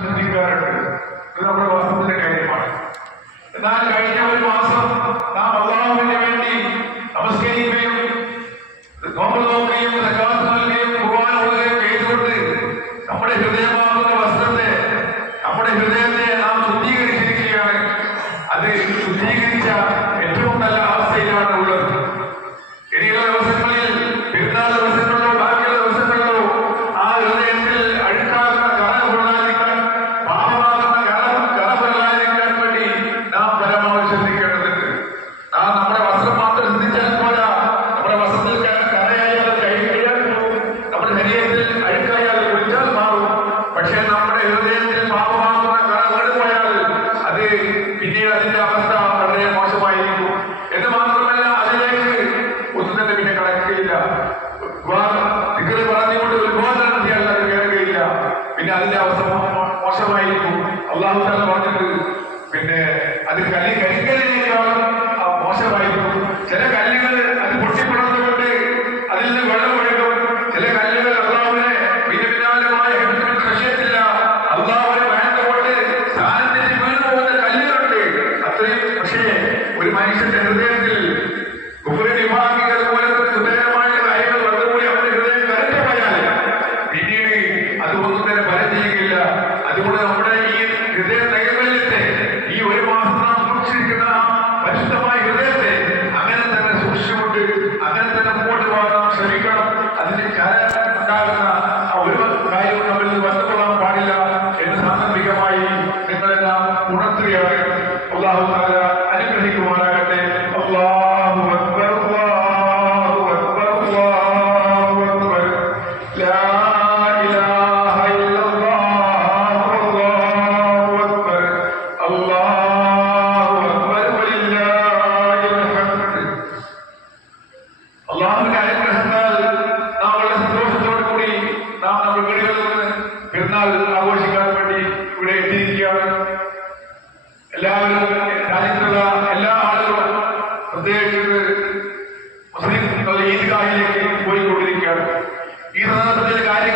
ശ്രദ്ധിക്കാറുണ്ട്. ഇത് നമ്മുടെ വസ്ത്രത്തിന്റെ കാര്യമാണ്. എന്നാൽ കഴിഞ്ഞ ഒരു മാസം നാം അല്ലാഹുവിന് വേണ്ടി നമസ്കരിക്കുകയും നോമ്പ് നോക്കുകയും സകാത്ത് നൽകുകയും ഖുർആൻ ഓതുകയും ചെയ്തുകൊണ്ട് നമ്മുടെ ഹൃദയമാകുന്ന വസ്ത്രത്തെ, നമ്മുടെ ഹൃദയത്തെ നാം ശുദ്ധീകരിച്ചിരിക്കുകയാണ്. അത് ശുദ്ധീകരിച്ച ഏറ്റവും നല്ല അവസ്ഥയിലാണ് ഉള്ളത്. ഇനിയുള്ള ദിവസങ്ങളിൽ, പെരുന്നാൾ ദിവസങ്ങളിലോ ബാക്കിയുള്ള ദിവസങ്ങളിലോ ആ ഹൃദയത്തിൽ അഴുക്കാകുന്ന കറ പാപമാകുന്ന കറ കൊള്ളാതിരിക്കാൻ വേണ്ടി നാം പരമാവധി ശ്രദ്ധിക്കേണ്ടതുണ്ട്. നാം നമ്മുടെ വസ്ത്രം മാത്രം ശ്രദ്ധിച്ചാൽ പോരാ. നമ്മുടെ വസ്ത്രത്തിൽ കറയായാൽ കഴുകിയാൽ പോകും, നമ്മുടെ ശരീരത്തിൽ അഴുക്കായാൽ കുളിച്ചാൽ മാറും. പക്ഷെ നമ്മുടെ ഹൃദയത്തിൽ പാപമാകുന്ന കറ വീടുപോയാൽ അത് പിന്നീട് അതിന്റെ അവസ്ഥ വളരെ മോശമായിരിക്കും. എന്ന് മാത്രമല്ല, അതിലേക്ക് ഒന്നും തന്നെ പിന്നെ കടക്കുകയില്ല. പറഞ്ഞുകൊണ്ട് ഉത്ബോധനം നടത്തിയാൽ അത് കേൾക്കുകയില്ല. പിന്നെ അതിന്റെ അവസ്ഥ മോശമായിരിക്കും. അല്ലാഹു തആല പറഞ്ഞിട്ട് പിന്നെ അത് കരിങ്കലിനേക്കാളും മോശമായിരിക്കും. ചില കല്ലുകൾ അത് പൊട്ടിപ്പിളർന്നുകൊണ്ട് അതിൽ നിന്ന് വെള്ളം ഒഴുകും. ചില കല്ലുകൾ അല്ലാഹുവിനെ വിനവിനാലമായ ലക്ഷ്യത്തില്ല, അല്ലാഹുവിനെ വേണ്ടതുകൊണ്ട് സ്ഥാനത്തിന് വീണു പോകുന്ന കല്ലുകളുണ്ട്. അത്രയും. പക്ഷേ ഒരു മനുഷ്യന്റെ ഹൃദയത്തിൽ വിഭാഗികൾ പോലെ സുന്ദരമായ കാര്യങ്ങൾ വന്നുകൂടി അവന്റെ ഹൃദയം കരഞ്ഞുപോയാൽ പിന്നീട് അതൊന്നും തന്നെ ഫലം ചെയ്യുകയില്ല. അതുകൊണ്ട് നമ്മുടെ ഈ ഹൃദയ നൈർമല്യത്തെ, ഈ ഒരു മാസം നാം സൂക്ഷിച്ചിരിക്കുന്ന പരിശുദ്ധമായ ഹൃദയത്തെ അങ്ങനെ തന്നെ സൂക്ഷിച്ചുകൊണ്ട് അങ്ങനെ തന്നെ മുമ്പോട്ട് പോകാൻ നാം ശ്രമിക്കണം. അതിന് ഉണ്ടാകുന്ന ഒരു കാര്യവും നമ്മിൽ നിന്ന് വന്നുകൊള്ളാൻ പാടില്ല എന്ന് സാന്ദർഭികമായി നിങ്ങളെല്ലാം ഉണർത്തുകയാണ്. അല്ലാഹു തആല അനുഗ്രഹിക്കുമാറാകട്ടെ. അല്ലാഹു അക്ബർ, അല്ലാഹു അക്ബർ, അല്ലാഹു അക്ബർ. ലാ ഇലാഹ ഇല്ലല്ലാഹ്, അല്ലാഹു അക്ബർ, അല്ലാഹു അക്ബർ, വലില്ലാഹിൽ ഹംദ്. അല്ലാഹുവിന്റെ അനുഗ്രഹത്താൽ നാം വളരെ സന്തോഷത്തോടു കൂടി നാം നമ്മുടെ വീടുകളിൽ നിന്ന് പെരുന്നാൾ ആഘോഷിക്കാൻ വേണ്ടി ഇവിടെ എത്തിയിരിക്കുകയാണ്. എല്ലാവരും, രാജ്യത്തുള്ള എല്ലാ ആളുകളും പ്രത്യേകിച്ച് മുസ്ലിം ഈദ്ഗാഹിലേക്ക് പോയിക്കൊണ്ടിരിക്കുകയാണ്. ഈ സന്ദർഭത്തിൽ കാര്യങ്ങൾ